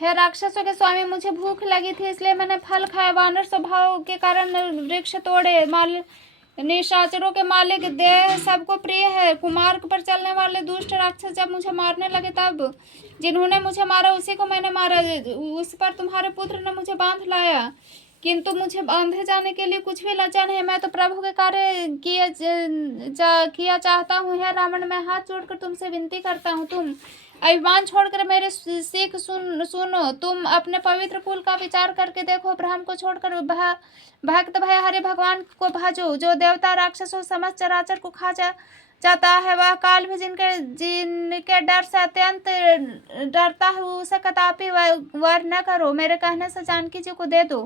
हे राक्षसों के स्वामी, मुझे भूख लगी थी इसलिए मैंने फल खाया। वानर स्वभाव के कारण वृक्ष तोड़े। निशाचरों के मालिक देह सबको प्रिय है। कुमार्ग पर चलने वाले दुष्ट राक्षस जब मुझे मारने लगे तब जिन्होंने मुझे मारा उसी को मैंने मारा। उस पर तुम्हारे पुत्र ने मुझे बांध लाया, किंतु मुझे बांधे जाने के लिए कुछ भी लज्जा नहीं। मैं तो प्रभु के कार्य किया चाहता हूँ। हे रावण, मैं हाथ जोड़कर तुमसे विनती करता हूँ, तुम अभिमान छोड़कर मेरे सीख सुनो। तुम अपने पवित्र कुल का विचार करके देखो। ब्रह्म को छोड़कर भक्त भय हरे भगवान को भजो। जो देवता राक्षसों समस्त चराचर को खा जाता है, वह काल भी जिनके डर से अत्यंत डरता है, उसे कदापि वर न करो। मेरे कहने से जानकी जी को दे दो।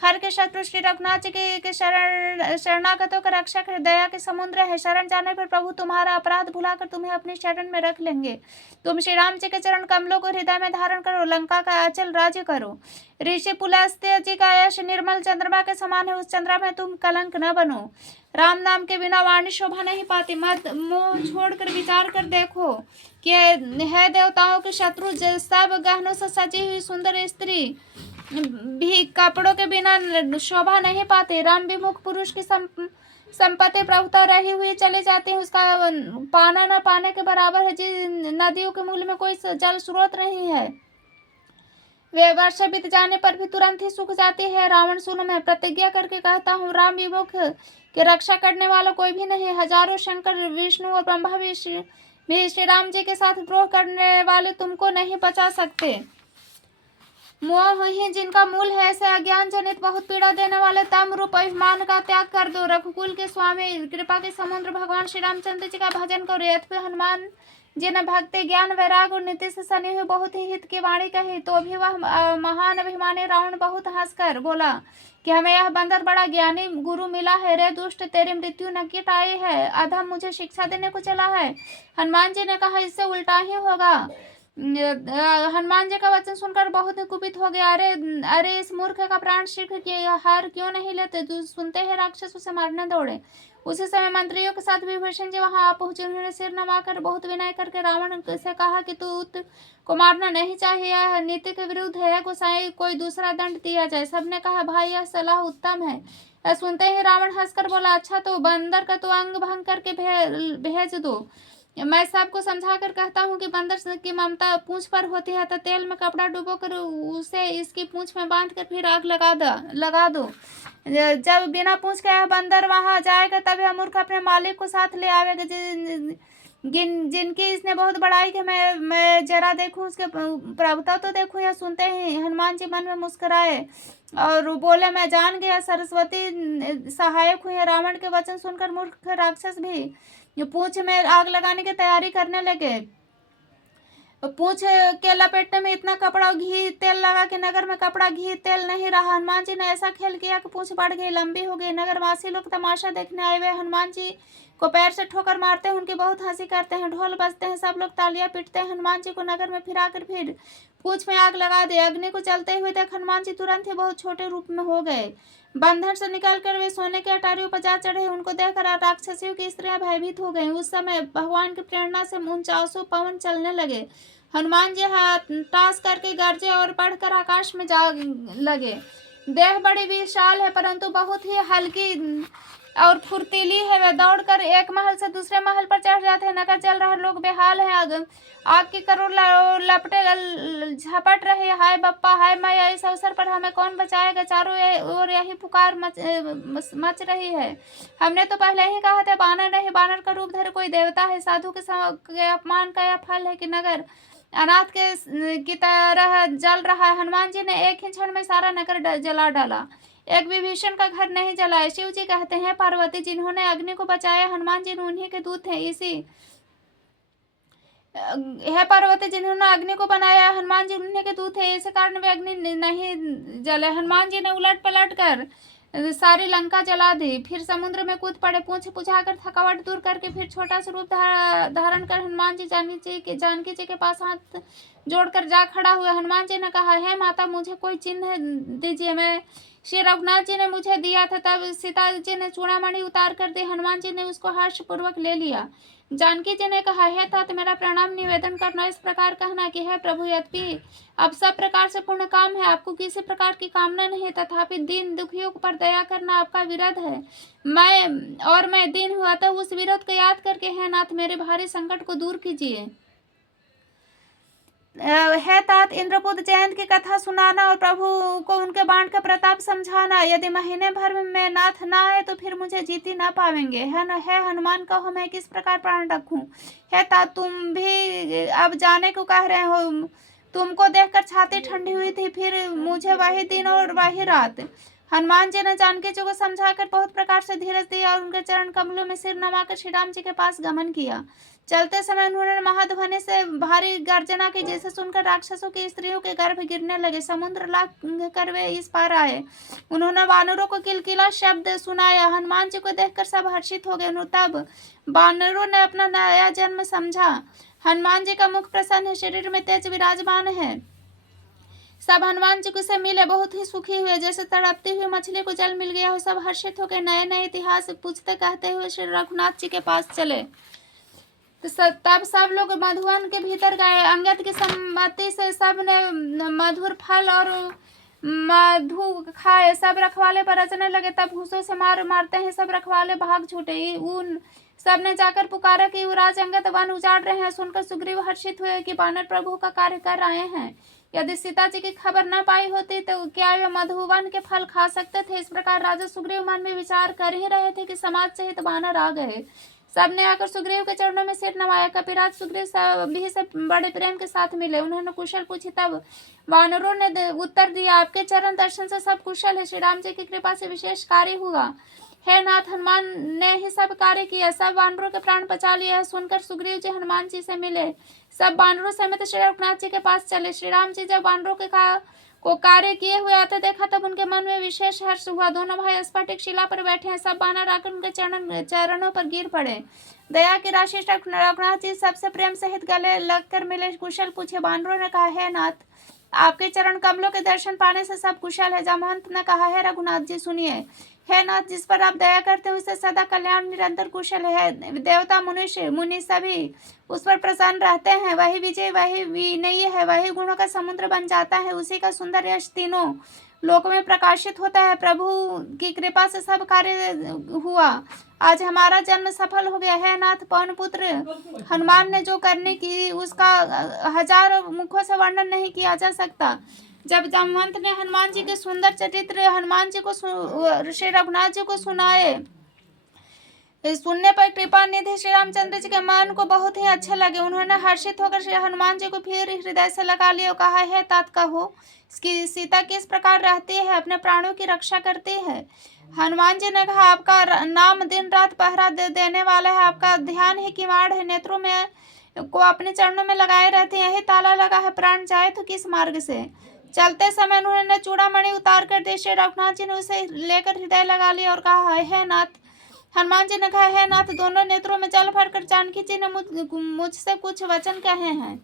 खर के शत्रु श्री रघुनाथ जी के शरणागतों का रक्षक दया के समुद्र है। शरण जाने पर प्रभु तुम्हारा अपराध भुलाकर तुम्हें अपनी शरण में रख लेंगे। तुम श्री राम जी के चरण कमलों को हृदय में धारण करो, लंका का अचल राज्य करो। ऋषि पुलस्त्य जी का यश निर्मल चंद्रमा के समान है, उस चंद्रमा में तुम कलंक न बनो। राम नाम के बिना वाणी शोभा नहीं पाती। मत मोह छोड़कर विचार कर देखो कि है देवताओं के शत्रु सब गहनों से सजी हुई सुंदर स्त्री भी कपड़ों के बिना शोभा नहीं पाते। राम विमुख पुरुष की संपत्ति प्रभुता रही हुई चली जाती है, उसका पाना न पाने के बराबर है। जिन नदियों के मूल में कोई जल स्रोत नहीं है, वे वर्ष बीत जाने पर भी तुरंत ही सूख जाती है। रावण सुनो, मैं प्रतिज्ञा करके कहता हूँ, राम विमुख की रक्षा करने वाला कोई भी नहीं। हजारों शंकर विष्णु और ब्रह्मा भी श्री राम जी के साथ द्रोह करने वाले तुमको नहीं बचा सकते। मोह ही जिनका मूल है, ऐसे अज्ञान जनित बहुत पीड़ा देने वाले तम रूप अभिमान का त्याग कर दो। रघुकुल के स्वामी कृपा के समुद्र भगवान श्री रामचंद्र जी का भजन करो। यद्यपि हनुमान जी ने भक्ति ज्ञान वैराग और नीति से सनी हुई बहुत ही हित की वाणी कही, तो भी वह महान अभिमानी रावण बहुत हंसकर बोला कि हमें यह बंदर बड़ा ज्ञानी गुरु मिला है। रे दुष्ट, तेरी मृत्यु नकीट आई है। अधम मुझे शिक्षा देने को चला है। हनुमान जी ने कहा, इससे उल्टा ही होगा। हनुमान जी का वचन सुनकर बहुत ही कुपित हो गया। अरे अरे, इस मूर्ख का प्राण शीघ्र की हार क्यों नहीं लेते। सुनते ही राक्षस उसे मारने दौड़े। उसी समय मंत्रियों के साथ विभीषण जी वहां आ पहुंचे। उन्होंने सिर नवाकर बहुत विनय करके रावण से कहा कि तू को मारना नहीं चाहिए, यह नीति के विरुद्ध है। गोसाई कोई दूसरा दंड दिया जाए। सबने कहा, भाई यह सलाह उत्तम है। सुनते ही रावण हंसकर बोला, अच्छा तो बंदर का तो अंग भंग करके भेज दो। मैं सबको समझा कर कहता हूँ कि बंदर की ममता पूंछ पर होती है, तो तेल में कपड़ा डुबो कर उसे इसकी पूंछ में बांध कर फिर आग लगा दो। जब बिना पूंछ के बंदर वहां जाएगा, तब यह मूर्ख अपने मालिक को साथ ले आवेगा। जिनकी इसने बहुत बड़ाई कि मैं जरा देखूं, उसके प्रभुता तो देखूं। यह सुनते ही हनुमान जी मन में मुस्कुराए और बोले, मैं जान गया सरस्वती सहायक हुई। रावण के वचन सुनकर मूर्ख राक्षस भी पूंछ में आग लगाने की तैयारी करने लगे। पूंछ के लपेटने में इतना कपड़ा घी तेल लगा कि नगर में कपड़ा घी तेल नहीं रहा। हनुमान जी ने ऐसा खेल किया कि पूंछ बढ़ गई, लंबी हो गई। नगरवासी लोग तमाशा देखने आए हुए हनुमान जी को पैर से ठोकर मारते हैं, उनकी बहुत हंसी करते हैं। ढोल बजते हैं, सब लोग तालियां पीटते हैं। हनुमान जी को नगर में फिराकर फिर पूंछ में आग लगा दे। अग्नि को जलते हुए देख हनुमान जी तुरंत ही बहुत छोटे रूप में हो गए। बंधन से निकलकर वे सोने के अटारियों पर जा चढ़े। उनको देखकर राक्षसियों की स्त्रियां भयभीत हो गईं। उस समय भगवान की प्रेरणा से ऊंचासु पवन चलने लगे। हनुमान जी हाथ टास करके गरजे और बढ़कर आकाश में जा लगे। देह बड़ी विशाल है, परंतु बहुत ही हल्की और फुर्तीली है। वे दौड़कर एक महल से दूसरे महल पर चढ़ जाते हैं। नगर चल रहे लोग बेहाल हैं। आग की करोड़ लपटे झपट रही। हाय बप्पा, हाय मैया, इस अवसर पर हमें कौन बचाएगा। चारों ओर यही पुकार मच रही है। हमने तो पहले ही कहा था, बानर नहीं, बानर का रूप धरे कोई देवता है। साधु के अपमान का यह फल है कि नगर अनाथ की तरह जल रहा है। हनुमान जी ने एक ही क्षण में सारा नगर जला डाला, एक विभीषण का घर नहीं जलाए। शिव जी कहते हैं, पार्वती जिन्होंने अग्नि को बचाया, हनुमान जी उन्हीं के दूत हैं। है पार्वती जिन्होंने अग्नि को बनाया, हनुमान जी उन्हीं के दूत है, इस कारण वे अग्नि नहीं जले। हनुमान जी ने उलट पलट कर सारी लंका जला दी, फिर समुद्र में कूद पड़े। पूंछ बुझाकर थकावट दूर करके फिर छोटा स्वरूप धारण कर हनुमान जी जानकी जी के पास हाथ जोड़कर जा खड़ा हुए। हनुमान जी ने कहा, हे माता, मुझे कोई चिन्ह दीजिए। मैं श्री रघुनाथ जी ने मुझे दिया था। तब सीता जी ने चूड़ामणि उतार कर दी। हनुमान जी ने उसको हर्षपूर्वक ले लिया। जानकी जी ने कहा, हे तात, मेरा प्रणाम निवेदन करना। इस प्रकार कहना कि हे प्रभु, यद्यपि अब सब प्रकार से पूर्ण काम है, आपको किसी प्रकार की कामना नहीं, तथापि दीन दुखियों पर दया करना आपका विरध है। मैं दीन हुआ, तो उस विरध को याद करके हे नाथ, मेरे भारी संकट को दूर कीजिए। है तात, इंद्रपुत्र जयंत की कथा सुनाना और प्रभु को उनके बाण का प्रताप समझाना। यदि महीने भर में नाथ ना आए तो फिर मुझे जीती ना पावेंगे। है हनुमान, कहो मैं किस प्रकार प्राण रखूं। है तात, तुम भी अब जाने को कह रहे हो। तुमको देखकर छाती ठंडी हुई थी, फिर मुझे वही दिन और वही रात। हनुमान जी ने जानकी जी को समझाकर बहुत प्रकार से धीरज दिया और उनके चरण कमलों में सिर नमाकर श्री राम जी के पास गमन किया। चलते समय उन्होंने महाध्वनि से भारी गर्जना की, जिसे सुनकर राक्षसों की स्त्रियों के गर्भ गिरने लगे। समुद्र लांघ कर वे इस पार आए। उन्होंने वानरों को किलकिला शब्द सुनाया। हनुमान जी को देखकर सब हर्षित हो गए। तब वानरों ने अपना नया जन्म समझा। हनुमान जी का मुख प्रसन्न है, शरीर में तेज विराजमान है। सब हनुमान जी को से मिले बहुत ही सुखी हुए, जैसे तड़पती हुई मछली को जल मिल गया हो। सब हर्षित होकर नए नए इतिहास पूछते कहते हुए श्री रघुनाथ जी के पास चले। तो तब सब लोग मधुवन के भीतर गए। अंगद की सम्मति से सब ने मधुर फल और मधु खाए। सब रखवाले पर रचने लगे। तब घूसों से मारते हैं सब रखवाले भाग छूटे। उन सब ने जाकर पुकारा कि युवराज अंगद वन उजाड़ रहे हैं। सुनकर सुग्रीव हर्षित हुए कि वानर प्रभु का कार्य कर आए हैं। यदि सीता जी की खबर न पाई होती तो क्या वे मधुवन के फल खा सकते थे। इस प्रकार राजा सुग्रीव मन में विचार कर ही रहे थे कि समाज सहित वानर आ गए। सबने आकर सुग्रीव के चरणों में सिर नवाया। कपिराज सुग्रीव भी से बड़े प्रेम के साथ मिले। उन्होंने कुशल पूछी। तब वानरों ने उत्तर दिया, आपके चरण दर्शन से सब कुशल है। श्री राम जी की कृपा से विशेष कार्य हुआ। हे नाथ, हनुमान ने ही सब कार्य किया। सब वानरों के प्राण बचा लिया है। सुनकर सुग्रीव जी हनुमान जी से मिले। सब वानरों समेत श्री रघुनाथ जी के पास चले। श्री राम जी जब वानरों के को कार्य किए हुए आते देखा, तब उनके मन में विशेष हर्ष हुआ। दोनों भाई स्फटिक शिला पर बैठे हैं। सब वानर आकर उनके चरणों पर गिर पड़े। दया की राशि रघुनाथ जी सबसे प्रेम सहित गले लगकर मिले। कुशल पूछे। वानरों ने कहा, हे नाथ, आपके चरण कमलों के दर्शन पाने से सब कुशल है। जामवंत ने कहा, हे रघुनाथ जी सुनिए। हे नाथ, जिस पर आप दया करते हो उससे सदा कल्याण निरंतर कुशल है। देवता मुनि सभी उस पर प्रसन्न रहते हैं। वही विजय, वही विनयी है, वही गुणों का समुद्र बन जाता है। उसी का सुंदर यश तीनों लोक में प्रकाशित होता है। प्रभु की कृपा से सब कार्य हुआ। आज हमारा जन्म सफल हो गया है। नाथ, पवन पुत्र हनुमान ने जो करने की उसका हजार मुखों से वर्णन नहीं किया जा सकता। जब जामवंत ने हनुमान जी के सुंदर चरित्र हनुमान जी को श्री रघुनाथ जी को सुनाए, सुनने पर कृपा निधि श्री रामचंद्र जी के मन को बहुत ही अच्छे लगे। उन्होंने हर्षित होकर श्री हनुमान जी को फिर हृदय से लगा लिया और कहा, हे तात, कहो इसकी सीता किस प्रकार रहती है, अपने प्राणों की रक्षा करती है। हनुमान जी ने कहा, आपका नाम दिन रात पहरा देने वाला है। आपका ध्यान ही किवाड़ है। नेत्रों में को अपने चरणों में लगाए रहते हैं। यही ताला लगा है। प्राण जाए तो किस मार्ग से। चलते समय उन्होंने चूड़ामणि उतार कर दी। श्री रघुनाथ जी ने उसे लेकर हृदय लगा लिया और कहा, हे नाथ। हनुमान जी ने कहा, हे नाथ, दोनों नेत्रों में जल भरकर जानकी जी ने मुझसे कुछ वचन कहे हैं।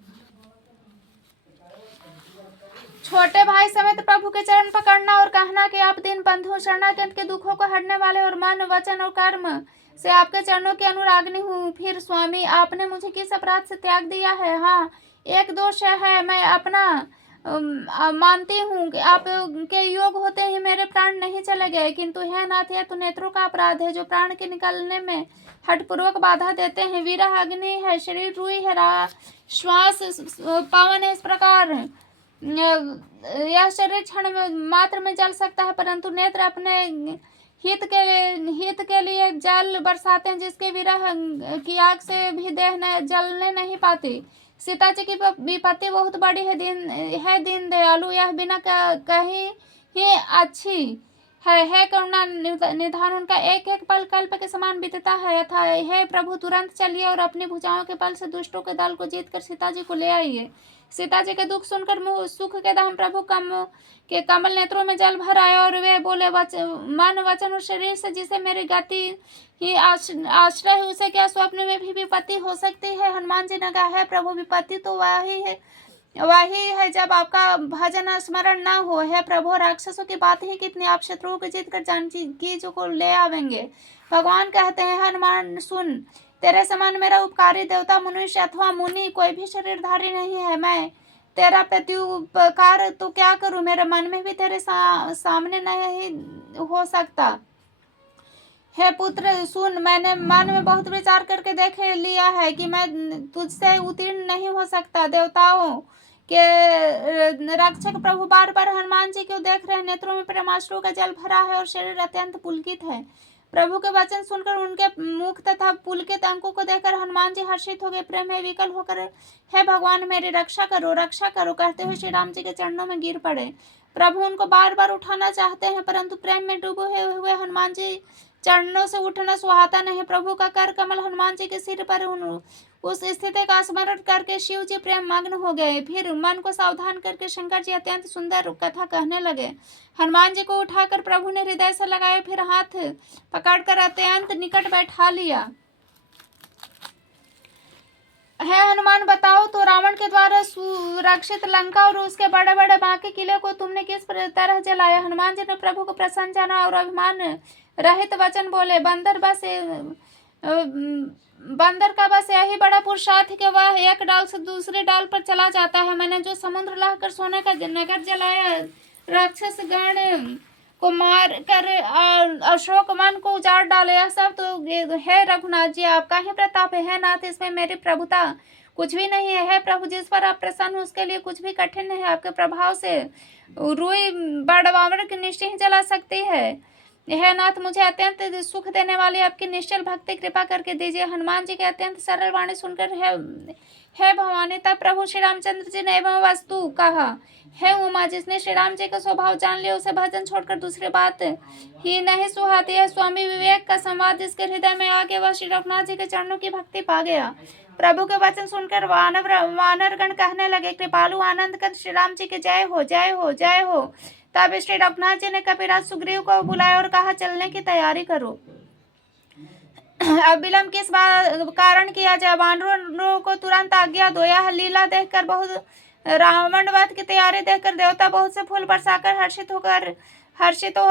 छोटे भाई समेत प्रभु के चरण पकड़ना और कहना कि आप दीन बंधु शरणागत के दुखों को हरने वाले और मन वचन और कर्म से आपके चरणों की अनुरागनी हूँ। फिर स्वामी, आपने मुझे किस अपराध से त्याग दिया है। हाँ, एक दोष है, मैं अपना मानती हूँ कि आप के योग होते ही मेरे प्राण नहीं चले गए, किंतु है नाथ, यह तो नेत्रों का अपराध है जो प्राण के निकलने में हठपूर्वक बाधा देते हैं। विरह अग्नि है, शरीर रुई है, श्वास पावन है। इस प्रकार यह शरीर क्षण मात्र में जल सकता है, परंतु नेत्र अपने हित के लिए जल बरसाते हैं, जिसके विरह की आग से भी देह जलने नहीं पाती। सीता जी की विपत्ति बहुत बड़ी है। दीन दयालु, यह बिना कहीं ही अच्छी है करुणा निधान। उनका एक एक पल कल्प के समान बीतता है। यथा हे प्रभु, तुरंत चलिए और अपनी भुजाओं के बल से दुष्टों के दल को जीतकर सीता जी को ले आइए। सीता जी के दुख सुनकर सुख के धाम प्रभु के कमल नेत्रों में जल भर आए और वे बोले, मन वचन और शरीर से जिसे मेरी गति ही आश्रय है, उसे क्या स्वप्न में भी विपत्ति हो सकती है। हनुमान जी ने कहा, है प्रभु, विपत्ति तो वही है वही है जब आपका भजन स्मरण ना हो। है प्रभु, राक्षसों की बात ही कितनी, आप शत्रुओं को जीत कर जानकी जी को ले आवेंगे। भगवान कहते हैं, हनुमान सुन, तेरे समान मेरा उपकारी देवता, मनुष्य अथवा मुनि कोई भी शरीरधारी नहीं है। मैं तेरा प्रत्युपकार तो क्या करूं, मेरे मन में भी तेरे सामने नहीं हो सकता। हे पुत्र सुन, मैंने मन में बहुत विचार करके देख लिया है कि मैं तुझसे उत्तीर्ण नहीं हो सकता। देवताओं के रक्षक प्रभु बार बार हनुमान जी को देख रहे हैं। नेत्रों में प्रेमाश्रु का जल भरा है और शरीर अत्यंत पुलकित है। प्रभु के वचन सुनकर उनके मुख तथा पुलकित अंकों को देखकर हनुमान जी हर्षित हो गए। प्रेम में विकल होकर हे भगवान मेरी रक्षा करो कहते हुए श्री राम जी के चरणों में गिर पड़े। प्रभु उनको बार बार उठाना चाहते हैं, परंतु प्रेम में डूबे हुए हनुमान जी चरणों से उठना सुहाता नहीं। प्रभु का कर कमल हनुमान जी के सिर पर उस स्थिति का स्मरण करके शिव जी प्रेम मग्न हो गए। फिर मन को सावधान करके शंकर जी अत्यंत सुंदर कथा कहने लगे। हनुमान जी को उठाकर प्रभु ने हृदय से लगाए, फिर हाथ पकड़कर अत्यंत निकट बैठा लिया। है हनुमान, बताओ तो रावण के द्वारा सुरक्षित लंका और उसके बड़े बड़े बाकी किले को तुमने किस तरह जलाया। हनुमान जी ने प्रभु को प्रसन्न जाना और अभिमान रहित वचन बोले। बंदर का बस यही बड़ा पुरुषार्थ कि वह एक डाल से दूसरे डाल पर चला जाता है। मैंने जो समुद्र लाकर सोने का नगर जलाया, राक्षस गण को मार कर अशोक वन को उजाड़ डाले, यह सब तो है रघुनाथ जी आपका ही प्रताप है नाथ, इसमें मेरी प्रभुता कुछ भी नहीं है। प्रभु, जिस पर आप प्रसन्न हो उसके लिए कुछ भी कठिन नहीं है। आपके प्रभाव से रुई बड़वावड़ की निश्चय ही जला सकती है। हे नाथ, मुझे अत्यंत सुख देने वाली आपकी निश्चल भक्ति कृपा करके दीजिए। हनुमान जी के अत्यंत सरल वाणी सुनकर हे भवानी, तब प्रभु श्री रामचंद्र जी ने एवं वस्तु कहा। हे उमा, जिसने श्री राम जी का स्वभाव जान लिया उसे भजन छोड़कर दूसरी बात ही नहीं सुहाती है। स्वामी विवेक का संवाद जिसके हृदय में आ गया वह श्री रघुनाथ जी के चरणों की भक्ति पा गया। प्रभु के वचन सुनकर वानरगण कहने लगे, कृपालु आनंद कर श्री राम जी के जय हो जय हो जय हो। तब श्री रघुनाथ जी ने कपिराज सुग्रीव को बुलाया और कहा, चलने की तैयारी करो। अब विलंब किस कारण किया जाए, वानरों को तुरंत आज्ञा दो। यह लीला देखकर बहुत रावण वध की तैयारी देखकर देवता बहुत से फूल बरसाकर हर्षित हो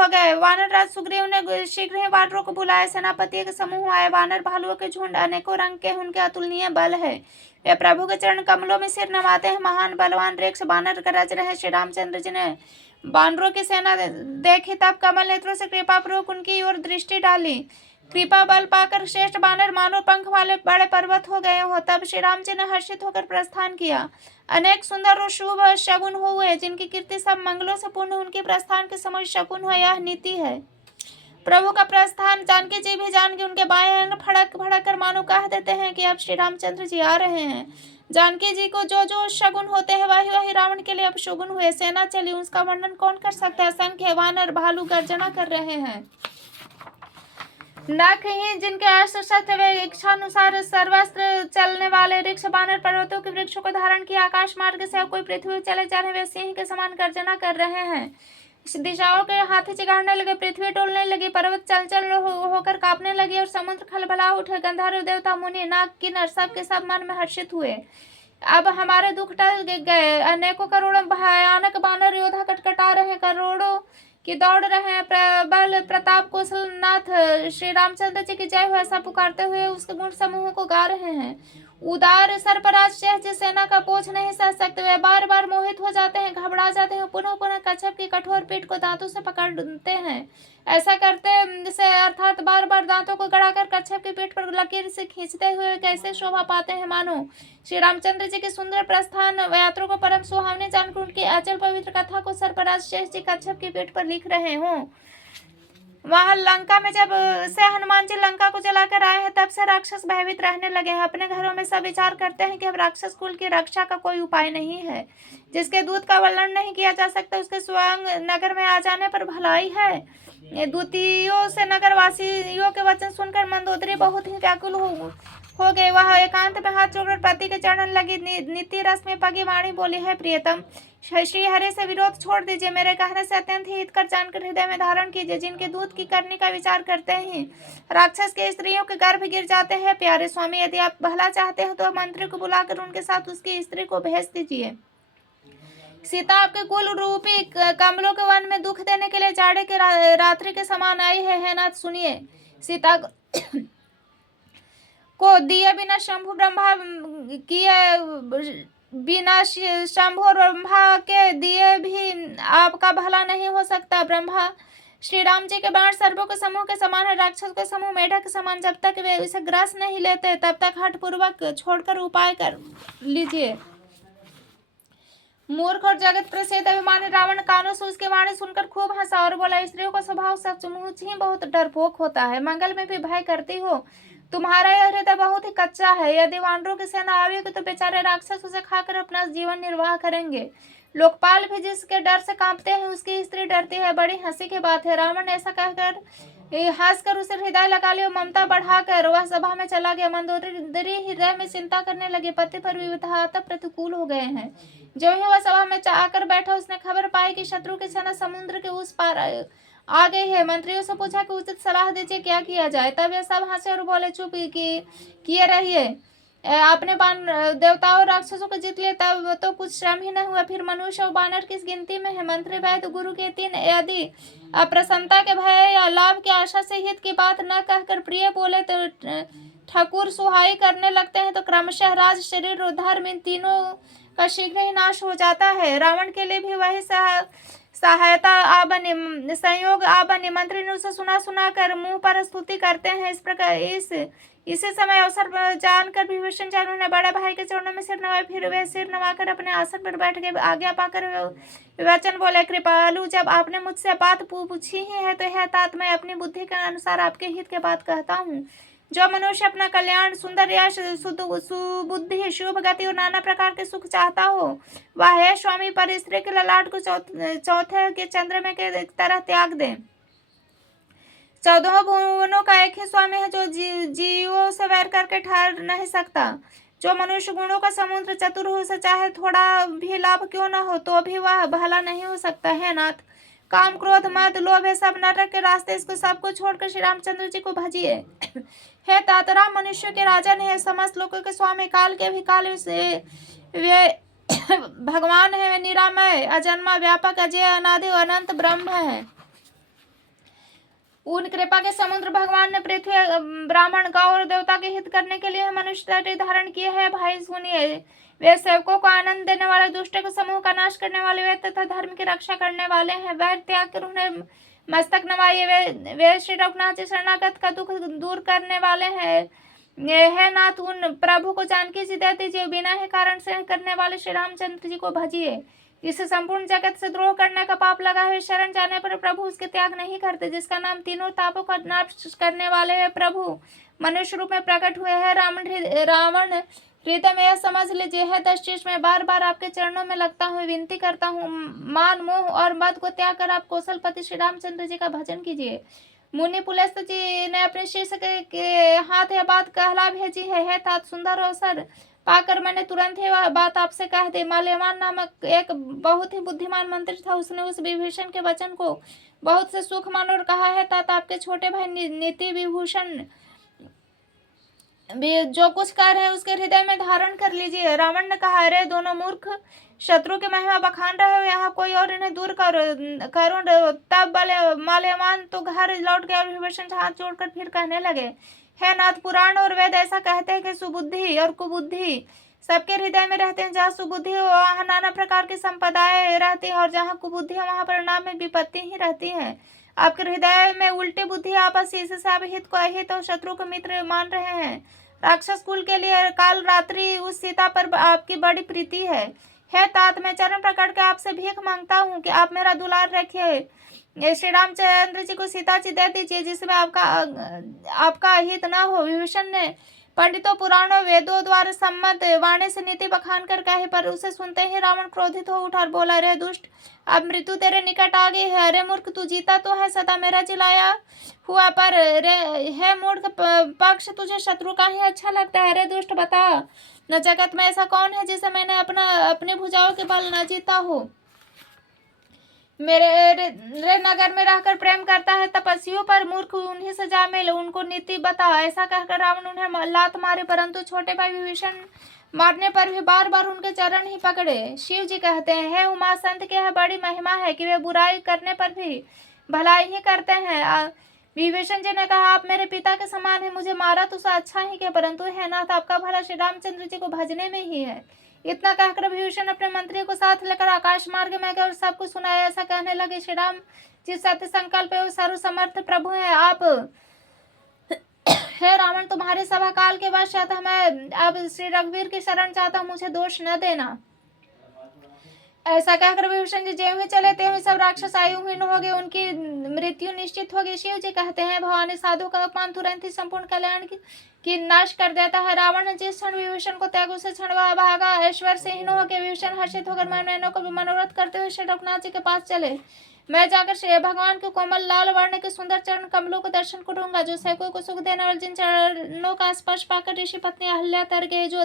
गए। वानर राज सुग्रीव ने शीघ्र ही वानरों को बुलाया। सेनापति के समूह आए, वानर भालुओं के झुंड, अनेकों रंग के उनके अतुलनीय बल है। वे प्रभु के चरण कमलों में सिर नवाते हैं। महान बलवान रेक्ष बानर गरज रहे। श्री रामचंद्र जी ने वानरों की सेना देखी, तब कमल नेत्रों से कृपा पूर्वक उनकी ओर दृष्टि डाली। कृपा बल पाकर श्रेष्ठ बानर मानो पंख वाले बड़े पर्वत हो गए हो। तब श्री राम जी ने हर्षित होकर प्रस्थान किया। अनेक सुंदर और शुभ शगुन हुए, जिनकी कीर्ति सब मंगलों से पूर्ण उनके प्रस्थान के समय शकुन हुआ। यह नीति है। प्रभु का प्रस्थान जानकी जी भी जान के उनके बाएं अंग फड़क फड़क कर मानो कह देते हैं कि अब श्री रामचंद्र जी आ रहे हैं। जानकी जी को जो जो शगुन होते हैं वही वही रावण के लिए अब शगुन हुए। सेना चली, उसका वर्णन कौन कर सकता है। असंख्य वानर भालू गर्जना कर रहे हैं। नख ही जिनके अस्त्र शस्त्र वे इच्छानुसार सर्वस्त्र चलने वाले वृक्ष बानर पर्वतों के वृक्षों को धारण किया। आकाश मार्ग से कोई पृथ्वी चले जा रहे वे सिंह के समान गर्जना कर रहे हैं। दिशाओं के हाथी चिगाड़ने लगे, पृथ्वी डोलने लगी, पर्वत चल होकर कांपने लगी और समुद्र खलबला उठे। गंधर्व देवता मुनि नाग किन्नर सब के सब मन में हर्षित हुए। अब हमारे दुख टल गए। अनेकों करोड़ों भयानक बानर योद्धा कटकटा रहे, करोड़ों की दौड़ रहे हैं। प्रबल प्रताप कौशलनाथ श्री रामचंद्र जी की जय हो ऐसा पुकारते हुए उसके गुण समूह को गा रहे हैं। उदार सर्पराज जिस सेना का बोझ नहीं सह सकते वे बार बार मोहित हो जाते हैं, घबरा जाते हैं, पुनः पुनः कच्छप की कठोर पीठ को दांतों से पकड़ते हैं। ऐसा करते से अर्थात बार बार दांतों को गड़ाकर कच्छप की पीठ पर लकीर से खींचते हुए कैसे शोभा पाते हैं, मानो श्री रामचंद्र जी के सुंदर प्रस्थान यात्रा को परम सुहावने जानकर उनकी अचल पवित्र कथा को सर्पराज शेष जी कच्छप की पीठ पर लिख रहे हों। वहां लंका में जब से हनुमान जी लंका को जलाकर आए हैं तब से राक्षस भयभीत रहने लगे हैं। अपने घरों में सब विचार करते हैं कि अब राक्षस कुल की रक्षा का कोई उपाय नहीं है। जिसके दूत का वर्णन नहीं किया जा सकता उसके स्वयं नगर में आ जाने पर भलाई है। दूतियों से नगरवासियों के वचन सुनकर मंदोदरी बहुत ही व्याकुल हो गए। वह एकांत में हाथ जोड़कर पति के चढ़ने लगी। नीति रस में पगी वाणी बोली, है प्रियतम श्री हरि से विरोध छोड़ दीजिए, मेरे कहने से अत्यंत हित कर जानकर हृदय में धारण कीजिए। जिनके दूत की करने का विचार करते हैं राक्षस के स्त्रियों के गर्भ गिर जाते हैं। प्यारे स्वामी, यदि आप भला चाहते हो तो मंत्री को बुलाकर उनके साथ उसकी स्त्री को भेज दीजिए। सीता आपके कुल रूपी कमलों के वन में दुख देने के लिए जाड़े के रात्रि के समान आई है नाथ। सुनिए, सीता को दिए बिना शंभु ब्रह्मा किए बिना शंभु और ब्रह्मा के दिए भी आपका भला नहीं हो सकता। ब्रह्मा श्री राम जी के बाण सर्पों के समूह के समान है, राक्षस के समूह मेढक के समान। जब तक वे इसे ग्रास नहीं लेते तब तक हठपूर्वक छोड़कर उपाय कर लीजिए। मूर्ख और जगत प्रसिद्ध अभिमानी रावण कानों से उसकी वाणी सुनकर खूब हंसा और बोला, स्त्रियों का स्वभाव सचमुच ही बहुत डरपोक होता है, मंगल में भी भय करती हो। तुम्हारा यह हृदय बहुत ही कच्चा है। यदि वानरों की सेना आवेगी तो बेचारे राक्षस उसे खाकर अपना जीवन निर्वाह करेंगे। लोकपाल भी जिसके डर से कांपते हैं उसकी स्त्री डरती है। बड़ी हंसी की बात है। रावण ने ऐसा कहकर हंसकर उसे हृदय लगा लिया। ममता बढ़ाकर वह सभा में चला गया। मंदोदरी हृदय में चिंता करने लगी, पति पर विधाता प्रतिकूल हो गए हैं। जो ही वह सभा में आकर बैठा उसने खबर पाई कि शत्रु की सेना समुद्र के उस पार आ गई है। मंत्रियों से पूछा कि उचित सलाह दीजिए, क्या किया जाए। तब ये सब हंसे और बोले, चुप किए रहिए, आपने देवताओं और राक्षसों को जीत लिया, तब तो कुछ श्रम ही नहीं हुआ, फिर मनुष्य और बानर किस गिनती में है। मंत्री वैद्य गुरु के तीन यदि अप्रसन्नता के भय या लाभ की आशा से हित की बात न कहकर प्रिय बोले तो ठाकुर सुहाई करने लगते हैं, तो क्रमशः राज शरीर और धर्म इन तीनों का शीघ्र ही नाश हो जाता है। रावण के लिए भी वही सहायता संयोग आबनी। मंत्री ने उसे सुना कर मुंह पर स्तुति करते हैं। इस प्रकार इसी समय अवसर जानकर विभीषण जी ने बड़े भाई के चरणों में सिर नवाया। फिर वे सिर नवाकर अपने आसन पर बैठ गए। आज्ञा पाकर वचन बोले, कृपालु, जब आपने मुझसे बात पूछी ही है तो यह तात मैं अपनी बुद्धि के अनुसार आपके हित के बात कहता हूँ। जो मनुष्य अपना कल्याण, सुंदर यश, सुबुद्धि, शुभ गति और नाना प्रकार के सुख चाहता हो, वह है स्वामी पर स्त्री के ललाट को चौथे के चंद्रमा के तरह त्याग दे। 14 भुवनों का एक ही स्वामी है जो जीवों से वैर करके ठहर नहीं सकता। जो मनुष्य गुणों का समुद्र चतुर हो, उसे चाहे थोड़ा भी लाभ क्यों न हो तो भी वह भला नहीं हो सकता है नाथ। काम, क्रोध, मद, लोभ है सब नरक के रास्ते, इसको सबको छोड़कर श्री रामचंद्र जी को भजिए। हे तातराम, मनुष्य के राजा ने समस्त लोगों के स्वामी, काल के भी काल से वे भगवान है। वे निरामय, अजन्मा, व्यापक, अजय, अनादि, अनंत ब्रह्म है। उन कृपा के समुद्र भगवान ने पृथ्वी, ब्राह्मण, गौ और देवता के हित करने के लिए मनुष्य शरीर धारण किए हैं। भाई सुनिए, वे सेवकों को आनंद देने वाले, दुष्ट के समूह का नाश करने वाले, वे तथा धर्म की रक्षा करने वाले हैं। वैर त्याग कर उन्हें मस्तक नवाइए। वे श्री रघुनाथ जी शरणागत का दुख दूर करने वाले हैं। है नाथ, उन प्रभु को जानकी जी दे दीजिए। बिना ही कारण से करने वाले श्री रामचंद्र जी को भजिए। जिसे संपूर्ण जगत से द्रोह करने का पाप लगा है, शरण जाने पर प्रभु उसके त्याग नहीं करते। जिसका नाम तीनों तापों का नाश करने वाले है, प्रभु मनुष्य रूप में प्रकट हुए हैं। रावण हृदय में यह समझ लीजिए है, 10 चीज में बार बार आपके चरणों में लगता हूँ, विनती करता हूँ। मान, मोह और मद को त्याग कर आप कौशलपति श्री रामचंद्र जी का भजन कीजिए। मुनि पुलस्त जी ने अपने शिष्य के हाथ यह बात कहला भेजी है तात, सुंदर अवसर पाकर मैंने तुरंत ही वह बात आपसे कह दी। माल्यवान नामक एक बहुत ही बुद्धिमान मंत्री था। उसने उस विभीषण के वचन को बहुत से सुख मान और कहा है तात, आपके छोटे भाई नीति विभूषण जो कुछ कह रहे हैं उसके हृदय में धारण कर लीजिए। रावण ने कहा, अरे दोनों मूर्ख, शत्रु की महिमा बखान रहे हो, यहाँ कोई और इन्हें दूर करो। तब माल्यवान तो घर लौट गया और विभीषण हाथ जोड़कर फिर कहने लगे, है नाथ, पुराण और वेद ऐसा कहते हैं कि सुबुद्धि और कुबुद्धि सबके हृदय में रहते हैं। जहाँ सुबुद्धि हो वहाँ नाना प्रकार की संपदाएं रहती है, और जहाँ कुबुद्धि है वहाँ परिणाम में विपत्ति ही रहती है। आपके हृदय में उल्टी बुद्धि आपस, इससे आप हित को अहित और शत्रु को मित्र मान रहे हैं। राक्षस कुल के लिए काल रात्रि उस सीता पर आपकी बड़ी प्रीति है तात, मैं चरण प्रकट के आपसे भीख मांगता हूँ कि आप मेरा दुलार रखिए। श्री रामचंद्र जी को सीता जी दे दीजिए, जिसमें आपका अहित न हो। विभीषण ने पंडितों, पुराणों, वेदों द्वारा सम्मत वाणी से नीति बखान कर कहे, पर उसे सुनते ही रावण क्रोधित हो उठा और बोला, रे दुष्ट, अब मृत्यु तेरे निकट आ गई है। अरे मूर्ख, तू जीता तो है, सदा मेरा जिलाया हुआ, पर रे है मूर्ख पक्ष, तुझे शत्रु का ही अच्छा लगता है। अरे दुष्ट, बता न जगत में ऐसा कौन है जिसे मैंने अपनी भुजाओं के बल न जीता हो। मेरे नगर में रहकर प्रेम करता है तपस्वियों पर, मूर्ख उन्हीं से जा मिल, उनको नीति बता। ऐसा कहकर रावण उन्हें लात मारे, परंतु छोटे भाई विभीषण मारने पर भी बार बार उनके चरण ही पकड़े। शिव जी कहते हैं, हे उमा, संत की यह बड़ी महिमा है कि वे बुराई करने पर भी भलाई ही करते हैं। विभीषण जी ने कहा, आप मेरे पिता के समान है, मुझे मारा तो अच्छा ही किया, परंतु है नाथ, आपका भला श्री रामचंद्र जी को भजने में ही है। इतना कहकर विभीषण अपने मंत्री को साथ लेकर आकाश मार्ग में गए और सबको सुनाया। ऐसा कहने लगे, श्री राम जी सत्य संकल्प एवं सर्वसमर्थ प्रभु है। आप हे रावण, तुम्हारे सभा काल के पश्चात मैं अब श्री रघुवीर की शरण चाहता हूँ, मुझे दोष न देना। ऐसा कहकर विभीषण जी ज्यों ही चले त्यों ही सब राक्षस आयुहीन हो गए, उनकी मृत्यु निश्चित हो गई। शिव जी कहते हैं, भवानी साधु का अपमान तुरंत ही संपूर्ण कल्याण की नाश कर देता है। रावण ने जिस क्षण विभीषण को त्याग, उसे क्षण भागा। ऐश्वर्य से हीन होकर विभीषण हर्षित होकर मैनों को मनोरथ करते हुए श्री रघुनाथ जी के पास चले। मैं जाकर श्री भगवान के कोमल लाल वर्ण के सुंदर चरण कमलों को दर्शन करूंगा, जो सैकों को सुख देने और जिन चरणों का स्पर्श पाकर ऋषि पत्नी अहल्या तर गए, जो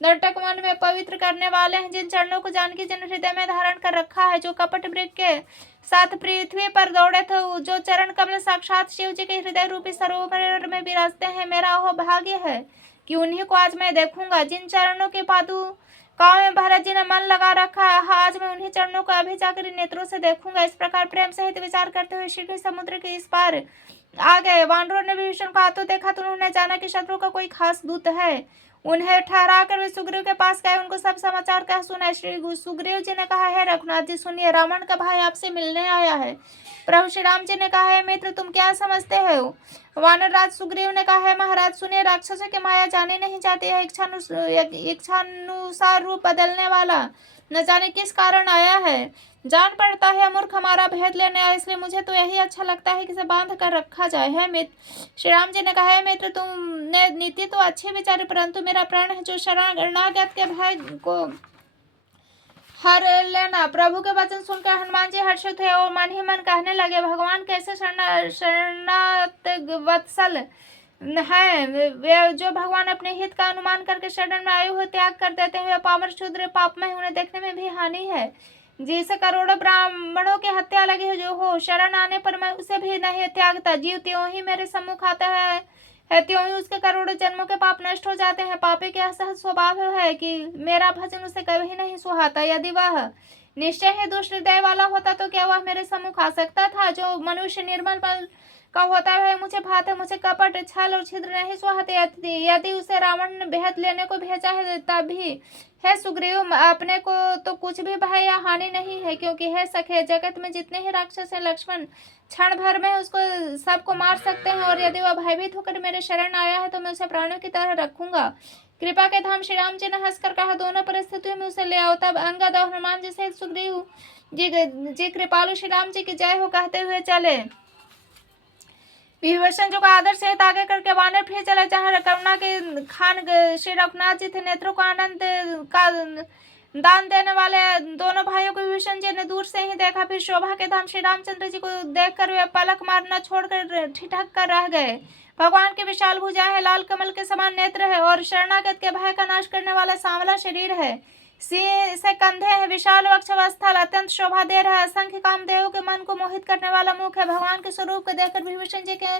दंडक मन में पवित्र करने वाले हैं, जिन चरणों को जानकी जिन हृदय में धारण कर रखा है, जो कपट वृक्ष के साथ पृथ्वी पर दौड़े थे, जो चरण कमल साक्षात शिव जी के हृदय रूपी सरोवर में विराजते हैं। मेरा वह भाग्य है कि उन्हीं को आज मैं देखूंगा, जिन चरणों के पादुकाओं में भरत जी ने मन लगा रखा है। आज मैं उन्हीं चरणों को अभी जाकर नेत्रों से देखूंगा। इस प्रकार प्रेम सहित विचार करते हुए श्री समुद्र के इस पार आ गए। वानरों ने विभीषण को आते देखा तो उन्होंने जाना कि शत्रु का कोई खास दूत है। उन्हें ठहरा कर वे सुग्रीव के पास गए, उनको सब समाचार कह सुनाए। श्री सुग्रीव जी ने कहा, है रघुनाथ जी सुनिए, रावण का भाई आपसे मिलने आया है। प्रभु श्री राम जी ने कहा, है मित्र, तुम क्या समझते हो? वानर राज सुग्रीव ने कहा, है महाराज सुनिए, राक्षसों की माया जानी नहीं जाती है। इच्छानुसार रूप बदलने वाला न जाने किस कारण आया है। जान पड़ता है मूर्ख हमारा भेद लेने आया, इसलिए मुझे तो यही अच्छा लगता है कि इसे बांध कर रखा जाए। है मित्र, श्री राम जी ने कहा, है मित्र, तुमने नीति तो अच्छी विचारी, परंतु मेरा प्राण है जो शरणागत के भय को हर लेना। प्रभु के वचन सुनकर हनुमान जी हर्षित हुए और मन ही मन कहने लगे, भगवान कैसे शरणागत वत्सल है। वे जो भगवान अपने हित का अनुमान करके शरण में आए हुए त्याग कर देते हैं, वे पामर शूद्र पापमय, उन्हें देखने में भी हानि है। जिसे करोड़ों ब्राह्मणों की हत्या लगी है, जो हो शरण आने पर मैं उसे भी नहीं त्यागता। जीव त्यों ही मेरे सम्मुख आता है त्यों ही उसके करोड़ों जन्मों के पाप नष्ट हो जाते हैं। पापी के असहज स्वभाव है कि मेरा भजन उसे कभी नहीं सुहाता। यदि वह निश्चय ही दुष्ट हृदय वाला होता तो क्या वह मेरे सम्मुख आ सकता था? जो मनुष्य निर्मल मन का होता है मुझे भाते, मुझे कपट छल और छिद्र नहीं सुहाते। यदि उसे रावण ने बेहद लेने को भेजा है तब भी है सुग्रीव, अपने को तो कुछ भी भय या हानि नहीं है, क्योंकि है सखे, जगत में जितने ही राक्षस हैं, लक्ष्मण क्षण भर में उसको सबको मार सकते हैं, और यदि वह भयभीत होकर मेरे शरण आया है तो मैं उसे प्राणों की तरह रखूंगा। कृपा के धाम श्री राम जी ने हंसकर कहा, दोनों परिस्थितियों में उसे ले आओ। तब अंगद और हनुमान जी सहित सुग्रीव जी कृपालु श्री राम जी की जय हो कहते हुए चले। विभीषण जो का आदर सहित आगे करके वानर फिर चले जहाँ करुणा के खान श्री रघुनाथ जी थे। नेत्रों को आनंद का दान देने वाले दोनों भाइयों को विभीषण जी ने दूर से ही देखा। फिर शोभा के धाम श्री रामचंद्र जी को देखकर वे पलक मारना छोड़कर ठिठक कर रह गए। भगवान की विशाल भुजाएं है, लाल कमल के समान नेत्र है और शरणागत के भय का नाश करने वाला सांवला शरीर है। सिंह से कंधे है, विशाल वक्षस्थल अत्यंत शोभा दे रहा है। असंख्य कामदेव के मन को मोहित करने वाला मुख है। भगवान के स्वरूप को देखकर विभीषण जी के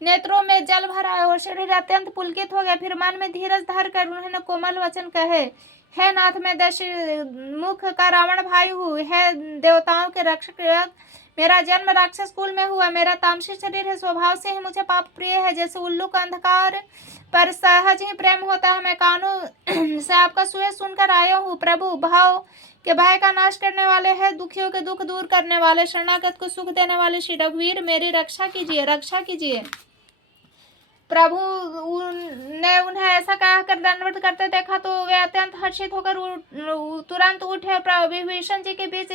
नेत्रों में जल भरा है और शरीर अत्यंत पुलकित हो गया। फिर मन में धीरज धर कर उन्होंने कोमल वचन कहे, हे नाथ, मैं दशमुख का रावण भाई हूँ। हे देवताओं के रक्षक, मेरा जन्म राक्षस कुल में हुआ। मेरा तामसिक शरीर है, स्वभाव से ही मुझे पाप प्रिय है। जैसे उल्लू का अंधकार पर सहज ही प्रेम होता है, मैं कानों से आपका सुहे सुनकर आया हूँ। प्रभु, भाव के भय का नाश करने वाले हैं, दुखियों के दुख दूर करने वाले, शरणागत को सुख देने वाले श्री रघुवीर, मेरी रक्षा कीजिए, रक्षा कीजिए। प्रभु ने उन्हें ऐसा कहकर दंडवत करते देखा तो वे अत्यंत हर्षित होकर तुरंत उठे। विभीषण जी के बीच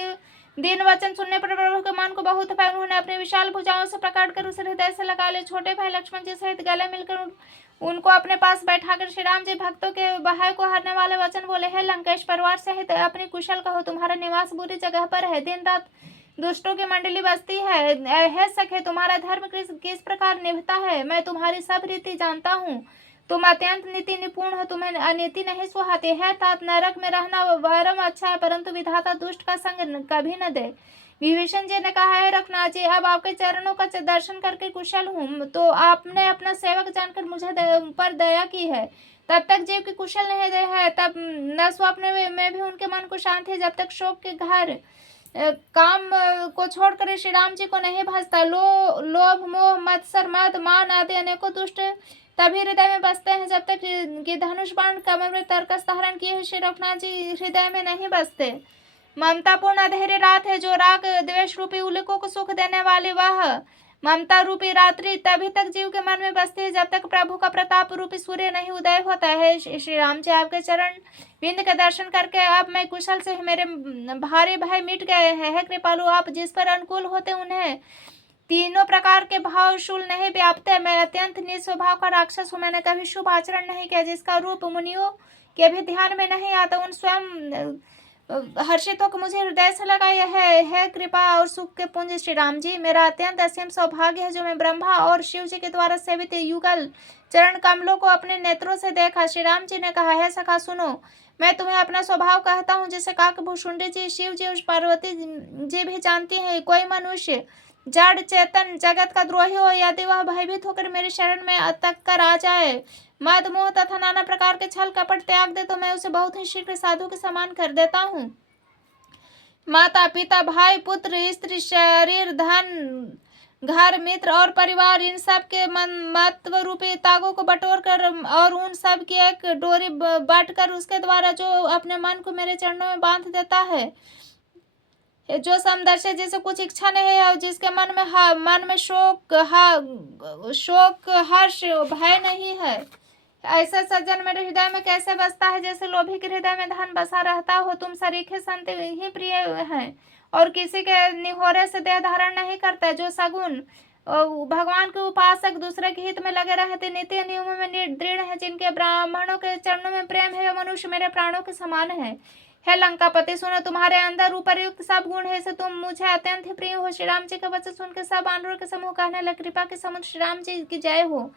दीन वचन सुनने पर प्रभु के मन को बहुत भय। उन्होंने अपनी विशाल भुजाओं से प्रकट कर उसे हृदय से लगा ले। छोटे भाई लक्ष्मण जी सहित गले मिलकर उनको अपने पास बैठाकर श्री राम जी भक्तों के भय को हरने वाले वचन बोले, हे लंकेश, परिवार सहित अपनी कुशल कहो, तुम्हारा निवास बुरी जगह पर है, दिन रात दुष्टों की मंडली बसती है। हे सखे, तुम्हारा धर्म किस प्रकार निभता है, मैं तुम्हारी सब रीति जानता हूँ। तुम अत्यंत नीति निपुण हो, तुम्हें अनीति नहीं सुहाती है। तात नरक में रहना वरम अच्छा है, परंतु विधाता दुष्ट का संग कभी न दे। विभीषण जी ने कहा, है रघुनाथ जी, अब आपके चरणों का दर्शन करके कुशल हूँ, तो आपने अपना सेवक जानकर मुझे पर दया की है। तब तक जीव की कुशल नहीं दे है, तब न स्वप्न में भी उनके मन को शांति है, जब तक शोक के घर काम को छोड़कर श्री राम जी को नहीं भजता। लोभ मोह मत्सर मद मान आदि अनेकों दुष्ट तभी हृदय में बसते हैं, जब तक कि धनुष बाण कमर में तर्कस धारण किए हुए श्री रघुनाथ जी हृदय में नहीं बसते। ममता पूर्ण अंधेरी रात है, जो राग द्वेष रूपी उल्कों को सुख देने वाली वह ममता रूपी रात्रि तभी तक जीव के मन में बसती है, जब तक प्रभु का प्रताप रूपी सूर्य नहीं उदय होता है। श्री राम जी, आपके चरण बिंद के दर्शन करके अब मैं कुशल से, मेरे भारी भय मिट गए हैं। है कृपालु, आप जिस पर अनुकूल होते उन्हें तीनों प्रकार के भाव शूल नहीं व्यापते। मैं अत्यंत नीच स्वभाव का राक्षस हूँ, मैंने कभी शुभ आचरण नहीं किया, जिसका रूप मुनियों के भी ध्यान में नहीं आता। उन स्वयं हर्षितों को मुझे हृदय से लगाई है कृपा और सुख के पुंज श्री राम जी, मेरा अत्यंत असीम सौभाग्य है जो मैं ब्रह्मा और शिव जी के द्वारा सेवित युगल चरण कमलों को अपने नेत्रों से देखा। श्री राम जी ने कहा, है सखा सुनो, मैं तुम्हें अपना स्वभाव कहता हूँ, जिसे काकभूषुंडी जी, शिव जी और पार्वती जी भी जानती है। कोई मनुष्य जड़ चेतन जगत का द्रोही हो, यदि वह भयभीत होकर मेरे शरण में तक कर आ जाए, मद मोह तथा नाना प्रकार के छल कपट त्याग दे, तो मैं उसे बहुत ही शीघ्र साधु के समान कर देता हूँ। माता पिता भाई पुत्र स्त्री शरीर धन घर मित्र और परिवार, इन सब के महत्व रूपी तागों को बटोर कर और उन सब की एक डोरी बांट कर उसके द्वारा जो अपने मन को मेरे चरणों में बांध देता है, जो समदर्शी जिसे कुछ इच्छा नहीं है और जिसके मन में शोक हर्ष भय नहीं है, ऐसे सज्जन मेरे हृदय में कैसे बसता है, जैसे लोभी के हृदय में धन बसा रहता हो। तुम सरीखे संत ही प्रिय हैं और किसी के निहोरे से देह धारण नहीं करता। जो सगुन भगवान के उपासक दूसरे के हित में लगे रहते, नीति नियमों में दृढ़ है, जिनके ब्राह्मणों के चरणों में प्रेम है, मनुष्य मेरे प्राणों के समान है। हे लंकापति, सुनो, तुम्हारे अंदर उपरयुक्त सब गुण है, से तुम मुझे अत्यंत ही प्रिय हो। श्री राम जी का वचन सुनकर सब वानरों के समूह कहने लगे, कृपा के समुद्र श्री राम जी की जय हो।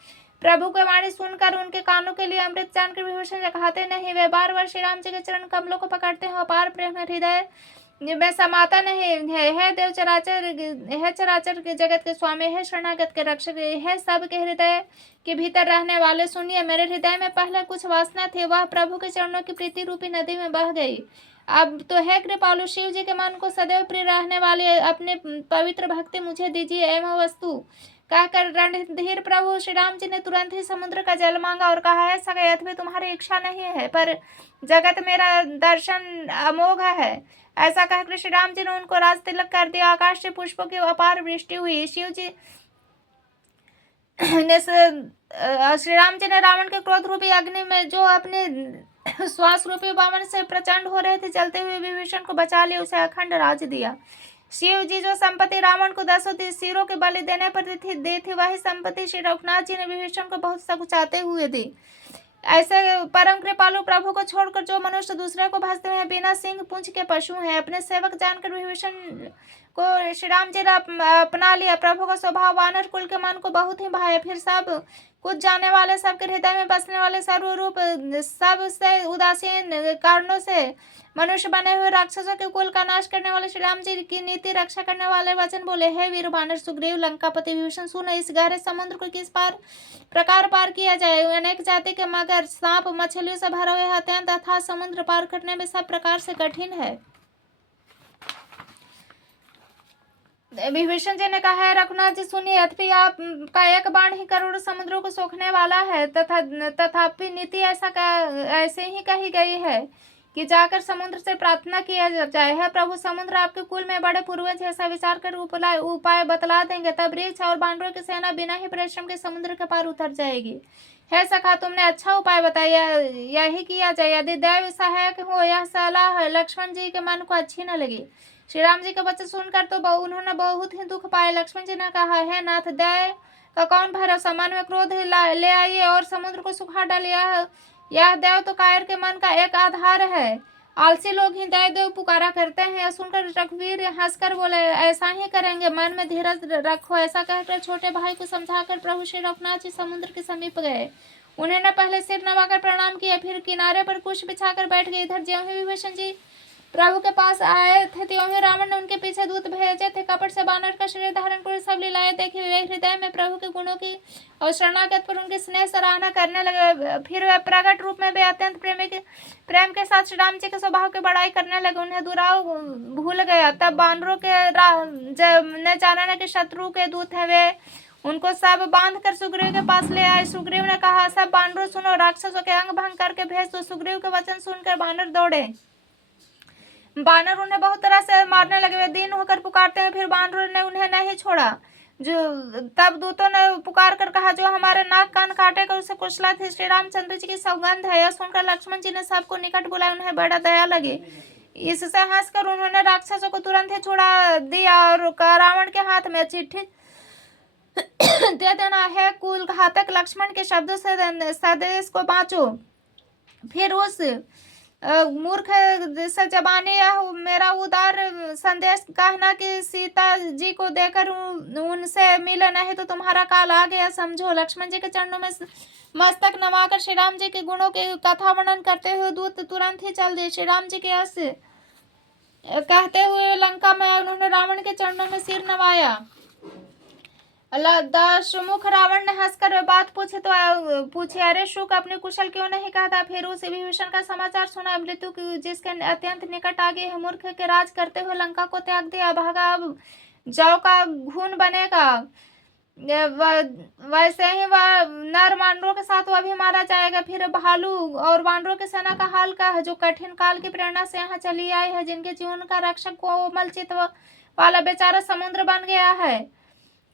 प्रभु की वाणी सुनकर उनके कानों के लिए अमृत जानकर विभूषण कहते नहीं, वे बार बार श्री राम जी के चरण कमलों को पकड़ते हैं, अपार प्रेम हृदय में समाता नहीं है। हे देव चराचर, हे चराचर के जगत के स्वामी, हे शरणागत के रक्षक, हे सब के हृदय के भीतर रहने वाले, सुनिए, मेरे हृदय में पहले कुछ वासना थी, वह प्रभु के चरणों की प्रीति रूपी नदी में बह गई। अब तो है कृपालु, शिव जी के मन को सदैव प्रिय रहने वाले अपने पवित्र भक्ति मुझे दीजिए एवं वस्तु। कहकर रणधीर प्रभु श्री राम जी ने तुरंत ही समुद्र का जल मांगा और कहा, है सके, यद्यपि तुम्हारी इच्छा नहीं है, पर जगत मेरा दर्शन अमोघ है। ऐसा कहकर श्री राम जी ने उनको राज तिलक कर दिया। आकाश से पुष्पों की अपार वृष्टि हुई। शिव जी ने श्री राम जी ने रावण के क्रोध रूपी अग्नि में जो अपने श्वास रूपी वामन से प्रचंड हो रहे थे जलते हुए विभीषण को बचा लिया, उसे अखंड राज दिया। शिव जी जो संपत्ति रावण को 10 सिरों के बलि देने पर दी थी, वही संपत्ति श्री रघुनाथ जी ने विभीषण को बहुत सकुचाते हुए दी। ऐसे परम कृपालु प्रभु को छोड़कर जो मनुष्य दूसरे को भजते हैं, बिना सिंह पूंछ के पशु हैं। अपने सेवक जानकर विभीषण को श्री राम जी ने अपना लिया। प्रभु का स्वभाव वानर कुल के मन को बहुत ही भाया। फिर सब कुछ जाने वाले, सबके हृदय में बसने वाले, सर्वरूप सबसे उदासीन कारणों से मनुष्य बने हुए राक्षसों के कुल का नाश करने वाले श्री राम जी की नीति रक्षा करने वाले वचन बोले, हे वीर वानर सुग्रीव लंकापति विभीषण, सुनो, इस गहरे समुद्र को किस प्रकार पार किया जाए। अनेक जाति के मगर सांप मछलियों से भरा हुआ अत्यंत अथाह समुद्र पार करने में सब प्रकार से कठिन है। विभीषण जी ने कहा, है रघुनाथ जी सुनिए, यद्यपि आपका एक बाण ही करोड़ों समुद्रों को सोखने वाला है, तथापि नीति ऐसे ही कही गई है कि जाकर समुद्र से प्रार्थना किया जाए। है प्रभु, समुद्र आपके कुल में बड़े पूर्वज ऐसा विचार कर उपाय बतला देंगे, तब वृक्ष और बानरों की सेना बिना ही परिश्रम के समुद्र के पार उतर जाएगी। है सखा, तुमने अच्छा उपाय बताया, यही किया जाए। यदि दैव सहायक हो, यह सलाह लक्ष्मण जी के मन को अच्छी न लगी। श्री राम जी के वचन सुनकर तो उन्होंने बहुत ही दुख पाया। लक्ष्मण जी ने कहा, है नाथ, दैव का कौन भरोसा, मन में क्रोध ले आइए और समुद्र को सुखा डालिए। यह देव तो कायर के मन का एक आधार है। आलसी लोग ही दैव देव पुकारा करते हैं। यह सुनकर रघुवीर हंसकर बोले, ऐसा ही करेंगे, मन में धीरज रखो। ऐसा कहकर छोटे भाई को समझाकर प्रभु श्री रघुनाथ जी समुद्र के समीप गए। उन्होंने पहले सिर नवाकर प्रणाम किया, फिर किनारे पर कुश बिछाकर बैठ गए। इधर ज्यों ही विभीषण जी प्रभु के पास आए थे त्यों ही रावण ने उनके पीछे दूत भेजे थे। कपट से बानर का शरीर धारण कर सब लीलाएं देखी वे हृदय में प्रभु के गुणों की और शरणागत पर उनकी स्नेह सराहना करने लगे। फिर वे प्रकट रूप में वे अत्यंत प्रेम के साथ श्री राम जी के स्वभाव की बड़ाई करने लगे। उन्हें दुराव भूल गया। तब बानरों के ने जाना कि शत्रु के दूत है, वे उनको सब बांध कर सुग्रीव के पास ले आए। सुग्रीव ने कहा, सब बानरों सुनो, राक्षसों के अंग भंग करके भेज दो। सुग्रीव के वचन सुनकर बानर दौड़े। बानर उन्हें बहुत तरह से मारने लगे। वे दीन होकर पुकारते हैं, फिर बानरों ने उन्हें नहीं छोड़ा। तब दूतों ने पुकार कर कहा, जो हमारे नाक कान काटेगा उसे कुशला थी। श्री रामचंद्र जी की सौगंध है। यह सुनकर लक्ष्मण जी ने सबको निकट बुलाया। उन्हें बड़ा दया लगी। इससे हंसकर उन्होंने राक्षसों को तुरंत ही छुड़ा दिया और रावण के हाथ में चिट्ठी दे देना है, कुल घातक लक्ष्मण के शब्दों से स्वदेश को बाँचो। फिर उस मूर्ख से जबानी मेरा उदार संदेश कहना कि सीता जी को देकर उनसे मिले, नहीं तो तुम्हारा काल आ गया समझो। लक्ष्मण जी के चरणों में मस्तक नवाकर श्री राम जी के गुणों की कथा वर्णन करते हुए दूत तुरंत ही चल दिए। श्री राम जी के यश कहते हुए लंका में उन्होंने रावण के चरणों में सिर नवाया। दशमुख रावण ने हंसकर बात पूछी, अरे शुक, अपने कुशल क्यों नहीं कहता? फिर उस विभीषण का समाचार सुना, मृत्यु जिसके अत्यंत निकट आ गए है। मूर्ख के राज करते हुए लंका को त्याग दिया, भागा, अब जौ का घून बनेगा। वैसे ही वह नर वानरों के साथ वह भी मारा जाएगा। फिर भालू और वानरों की सेना का हाल का है, जो कठिन काल की प्रेरणा से यहाँ चली आई है, जिनके जीवन का रक्षक कोमल चित्त वाला बेचारा समुद्र बन गया है,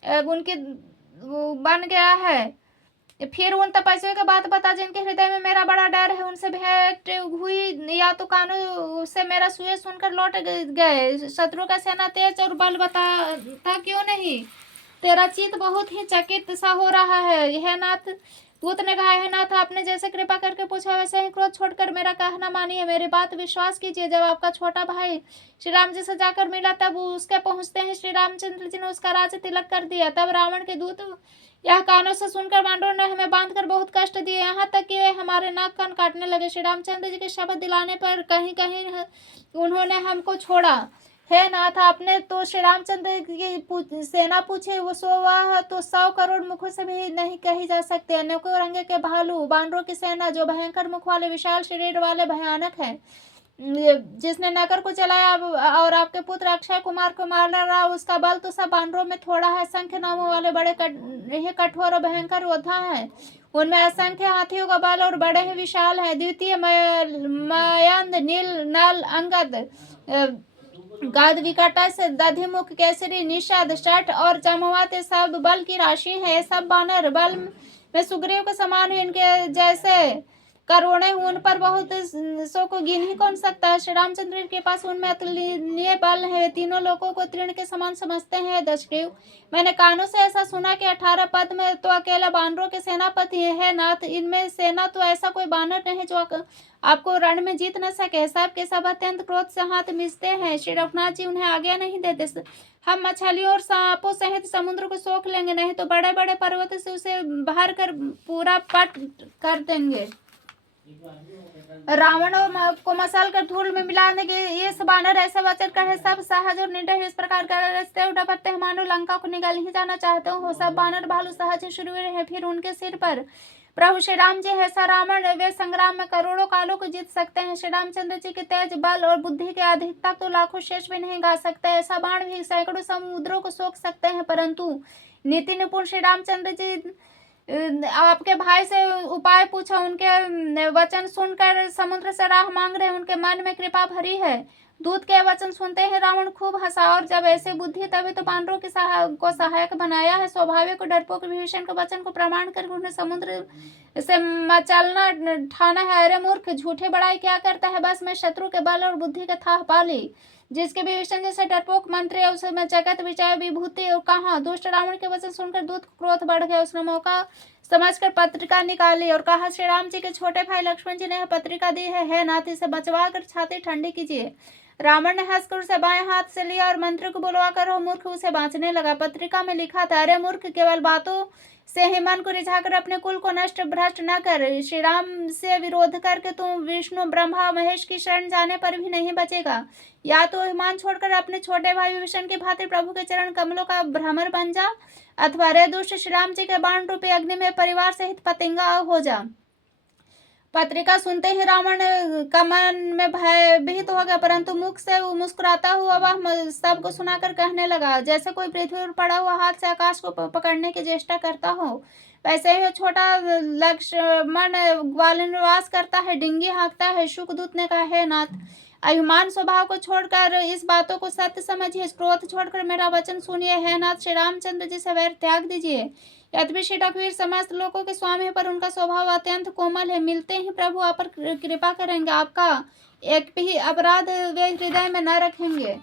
उनकी बन गया है। फिर उन तपस्वियों की बात बता, जिनके हृदय में मेरा बड़ा डर है। उनसे भेंट हुई या तो कानों से मेरा सुए सुनकर लौट गए। शत्रु का सेना तेज और बल बताता क्यों नहीं? तेरा चित्त बहुत ही चकित सा हो रहा है। यह नाथ, दूत ने कहा, है नाथ, आपने जैसे कृपा करके पूछा वैसे ही क्रोध छोड़कर मेरा कहना मानिए, मेरी बात विश्वास कीजिए। जब आपका छोटा भाई श्री राम जी से जाकर मिला, तब उसके पहुंचते ही श्री रामचंद्र जी ने उसका राज तिलक कर दिया। तब रावण के दूत यह कानों से सुनकर वानरों ने हमें बांधकर बहुत कष्ट दिए, यहाँ तक कि वे हमारे नाक कान काटने लगे। श्री रामचंद्र जी के शब्द दिलाने पर कहीं कहीं उन्होंने हमको छोड़ा। हे नाथ, आपने तो श्री रामचंद्र की सेना पूछी, वो वह तो 100 करोड़ मुखों से भी नहीं कही जा सकते। अनेकों रंग के भालू बानरों की सेना, जो भयंकर मुख वाले विशाल शरीर वाले भयानक है, जिसने नगर को चलाया और आपके पुत्र अक्षय कुमार को मारा, उसका बल तो सब बानरों में थोड़ा है। संख्य नामों वाले बड़े कठोर और भयंकर योद्धा है, उनमें असंख्य हाथियों का बल और बड़े ही विशाल है। द्वितीय मयंद, नील, नल, अंगद, गाद, विकटस, दधिमुख, केसरी, निषाद, शठ और जाम्बवत सब बल की राशि है। सब बानर बल में सुग्रीव के समान है। इनके जैसे करोड़े उन पर बहुत सो को गिन ही कौन सकता है। श्री रामचंद्र के पास उनमें अतुलनीय बल है। तीनों लोगों को तृण के समान समझते हैं। दशग्रीव, मैंने कानों से ऐसा सुना कि 18 पद में तो अकेला बानरों के सेनापति है नाथ। इनमें सेना तो ऐसा कोई बानर नहीं जो आपको रण में जीत न सके। सब के सब अत्यंत क्रोध से हाथ मिचते हैं। श्री रघुनाथ जी उन्हें आज्ञा नहीं देते। हम मछलियों और सांपों सहित समुद्र को सोख लेंगे, नहीं तो बड़े बड़े पर्वत से उसे भर कर पूरा पट कर देंगे। रावण को मसल कर धूल में मिलाने के ये सब बानर ऐसे वचन कहे, सब सहज और निर्दय इस प्रकार कर डपटते हैं मानो लंका को निगल ही जाना चाहते हो। सब बानर भालू सहज शुरू है। फिर उनके सिर पर प्रभु श्री राम जी है। सा रावण वे संग्राम में करोड़ों कालों को जीत सकते हैं। श्री रामचंद्र जी के तेज बल और बुद्धि के अधिकता तो लाखों शेष भी नहीं गा सकते। ऐसा बाण भी सैकड़ों समुद्रों को सोख सकते हैं। परंतु नीति निपुण श्री रामचंद्र जी आपके भाई से उपाय पूछा, उनके वचन सुनकर समुद्र से राह मांग रहे, उनके मन में कृपा भरी है। दूत के वचन सुनते ही रावण खूब हंसा, और जब ऐसे बुद्धि तभी तो पांडवों को सहायक बनाया है। स्वाभाविक डरपोक विभीषण के वचन को प्रमाण कर उन्हें समुद्र से मचलना ठाना है। अरे मूर्ख, झूठे बड़ाई क्या करता है? बस मैं शत्रु के बल और बुद्धि के थाह पा ली। जिसके विभीषण जैसे डरपोक मंत्री है, उसमें जगत विजय विभूति और कहाँ। दुष्ट रावण के वचन सुनकर दूत को क्रोध बढ़ गया। उसने मौका समझकर पत्रिका निकाली और कहा, श्री राम जी के छोटे भाई लक्ष्मण जी ने पत्रिका दी है नाथ, इसे बचवा कर छाती ठंडी कीजिए। रावण ने हंसकर उसे बाएं हाथ से लिया और मंत्री को बुलवाकर वह मूर्ख उसे बांचने लगा। पत्रिका में लिखा था, अरे मूर्ख, केवल बातों से ही मन को रिझाकर अपने कुल को नष्ट भ्रष्ट न कर। श्री राम से विरोध करके तू विष्णु ब्रह्मा महेश की शरण जाने पर भी नहीं बचेगा। या तो अभिमान छोड़कर अपने छोटे भाई विभीषण की भांति प्रभु के चरण कमलों का भ्रमर बन जा, अथवा रे दुष्ट श्री राम जी के बाण रूपी अग्नि में परिवार सहित पतंगा हो जा। पत्रिका सुनते ही रावण का मन में भयभीत हो गया, परंतु मुख से मुस्कुराता हुआ वह सबको सुनाकर कहने लगा, जैसे कोई पृथ्वी पर पड़ा हुआ हाथ से आकाश को पकड़ने की चेष्टा करता हो, वैसे ही छोटा लक्ष्मण ग्वाल निवास करता है, डिंगी हाँकता है। शुकदूत ने कहा, हे नाथ, अभिमान स्वभाव को छोड़कर इस बातों को सत्य समझिए, क्रोध छोड़कर मेरा वचन सुनिए। है नाथ, श्री रामचंद्र जी से वैर त्याग दीजिए। यद्यपि श्री रघुवीर समस्त लोगों के स्वामी है, पर उनका स्वभाव अत्यंत कोमल है। मिलते ही प्रभु आप पर कृपा करेंगे, आपका एक भी अपराध वे हृदय में न रखेंगे।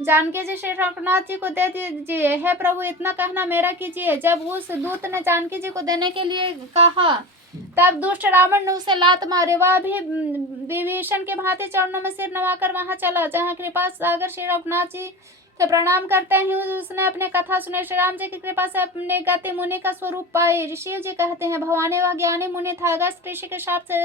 जानकी जी श्री रघुनाथ जी को दे दीजिए। हे प्रभु, इतना कहना मेरा कीजिए। जब उस दूत ने जानकी जी को देने के लिए कहा, तब दुष्ट रावण ने उसे लात मारे। वह भी विभीषण के भांति चरणों में सिर नवाकर वहां चला, जहां कृपा सागर श्री रघुनाथ जी से प्रणाम करते ही उसने अपने कथा सुने। श्री राम जी की कृपा से अपने गति मुनि का स्वरूप पाए। शिव जी कहते हैं, भवानी वह ज्ञानी मुनि था, अगस्त ऋषि के शाप से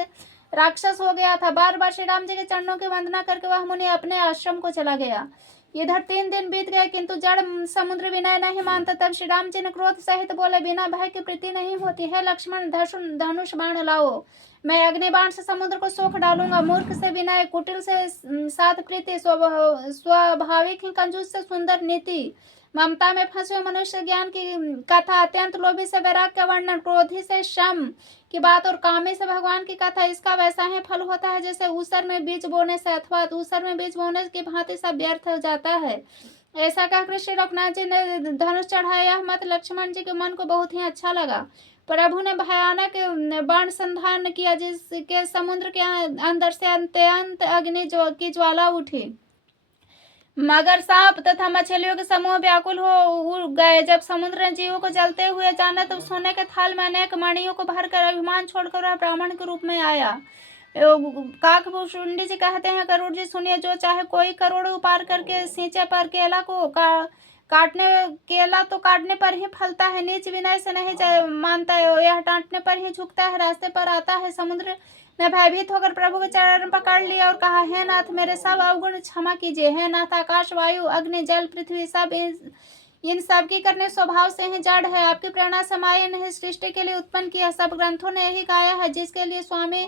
राक्षस हो गया था। बार बार श्री राम जी के चरणों की वंदना करके वह मुनि अपने आश्रम को चला गया। इधर 3 दिन बीत गए, किंतु जड़ समुद्र विनय नहीं मानता। तब श्री राम जी ने क्रोध सहित बोले, बिना भय की प्रीति नहीं होती है। लक्ष्मण, धनुष बाण लाओ, मैं अग्नि बाण से समुद्र को सोख डालूंगा। मूर्ख से विनय, कुटिल से सात प्रीति, स्वाभाविक ही कंजूस से सुंदर नीति, ममता में फंसे हुए मनुष्य ज्ञान की कथा, अत्यंत लोभी से वैराग्य का वर्णन, क्रोधी से शम की बात और कामी से भगवान की कथा। इसका वैसा ही फल होता है जैसे ऊसर में बीज बोने से, अथवा ऊसर में बीज बोने की भांति सब व्यर्थ हो जाता है। ऐसा कहकर श्री रघुनाथ जी ने धनुष चढ़ाया। यह मत लक्ष्मण जी के मन को बहुत ही अच्छा लगा। प्रभु ने भयानक बाण संधान किया, जिसके समुद्र के अंदर से अत्यंत अग्नि की ज्वाला उठी। मगर सांप तथा मछलियों के समूह व्याकुल हो गए। जब समुद्र ने जीवों को जलते हुए जाना, तब सोने के थाल में अनेक मणियों को भरकर अभिमान छोड़कर वह ब्राह्मण के रूप में आया। काकभूषुंडी जी कहते हैं, गरुड़ जी सुनिए, जो चाहे कोई करोड़ उपार करके सींचे पर केला को काटने, केला तो काटने पर ही फलता है। नीच विनय से नहीं मानता है, यह डांटने पर ही झुकता है, रास्ते पर आता है। समुद्र ने भयभीत होकर प्रभु के चरण पकड़ लिया और कहा, हे नाथ, मेरे सब अवगुण क्षमा कीजिए। हे नाथ, आकाश वायु अग्नि जल पृथ्वी सब इन सब की करने स्वभाव से ही जड़ है। आपकी प्रेरणा से माया ने सृष्टि के लिए उत्पन्न किया। सब ग्रंथों ने यही गाया है, जिसके लिए स्वामी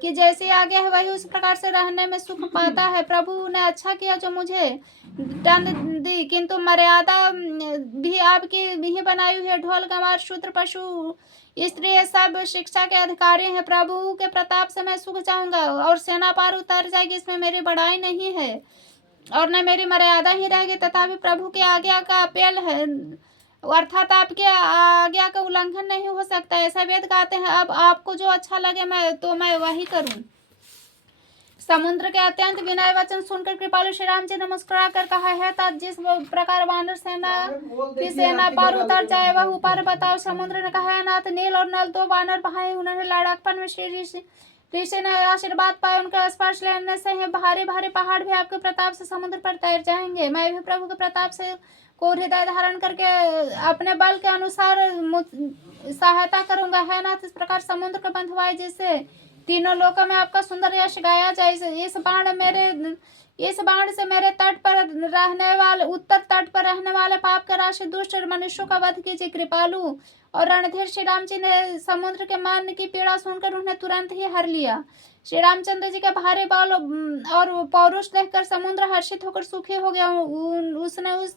की जैसी आज्ञा है वही उस प्रकार से रहने में सुख पाता है। प्रभु ने अच्छा किया जो मुझे दंड दी, किंतु मर्यादा भी आपकी ही बनाई हुई है। ढोल गंवार शूद्र पशु स्त्री ये सब शिक्षा के अधिकारी हैं। प्रभु के प्रताप से मैं सूख जाऊंगा और सेना पार उतर जाएगी। इसमें मेरी बड़ाई नहीं है और न मेरी मर्यादा ही रहेगी, तथापि प्रभु की आज्ञा का अपील है, अर्थात आपकी आज्ञा का उल्लंघन नहीं हो सकता। ऐसा वेद गाते हैं। अब आपको जो अच्छा लगे मैं वही करूं। समुद्र के अत्यंत विनय वचन सुनकर कृपालु श्री राम जी ने मुस्कुरा कर कहा, है तात, जिस प्रकार वानर सेना पार उतर जाए वह ऊपर बताओ। समुद्र ने कहा, नाथ, नील और नल 2 वानर भाई, उन्होंने लड़कपन में श्री ऋषि ने आशीर्वाद पाए। उनका स्पर्श लेने से ही भारी भारी पहाड़ भी आपके प्रताप से समुद्र पर तैर जाएंगे। मैं भी प्रभु के प्रताप से को हृदय धारण करके अपने बल के अनुसार सहायता करूंगा। है नाथ, इस प्रकार समुद्र को बंधवाए जिससे तीनों लोकों में आपका सुंदर यश गाया जाए। इस बाण से मेरे तट पर रहने वाले, उत्तर तट पर रहने वाले पाप के राशि दुष्ट मनुष्यों का वध कीजिए। कृपालु और रणधीर श्री राम जी ने समुद्र के मन की पीड़ा सुनकर उन्हें तुरंत ही हर लिया। श्री रामचंद्र जी के भारी बाल और पौरुष देखकर समुद्र हर्षित होकर सुखी हो गया। उसने उस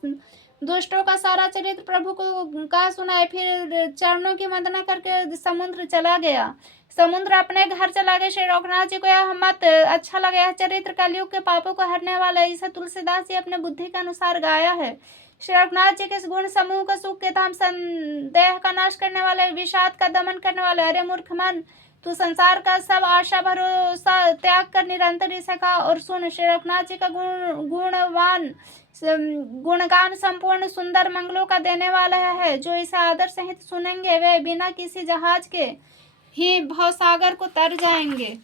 दुष्टों का सारा चरित्र प्रभु को कहा सुनाए, फिर चरणों की वंदना करके समुद्र चला गया। समुद्र अपने घर चला गया। श्री रघुनाथ जी को यह मत अच्छा लगा। यह चरित्र कलयुग के पापों को हरने वाला है। इसे तुलसीदास जी अपने बुद्धि के अनुसार गाया है। श्री रघुनाथ जी के इस गुण समूह का सुख के धाम, संदेह का नाश करने वाले, विषाद का दमन करने वाले, अरे मूर्ख मन, तू संसार का सब आशा भरोसा त्याग कर निरंतर इसे गा और सुन। श्री रघुनाथ जी का गुणगान संपूर्ण सुंदर मंगलों का देने वाला है। जो इसे आदर सहित सुनेंगे वे बिना किसी जहाज के ही भवसागर को तर जाएंगे।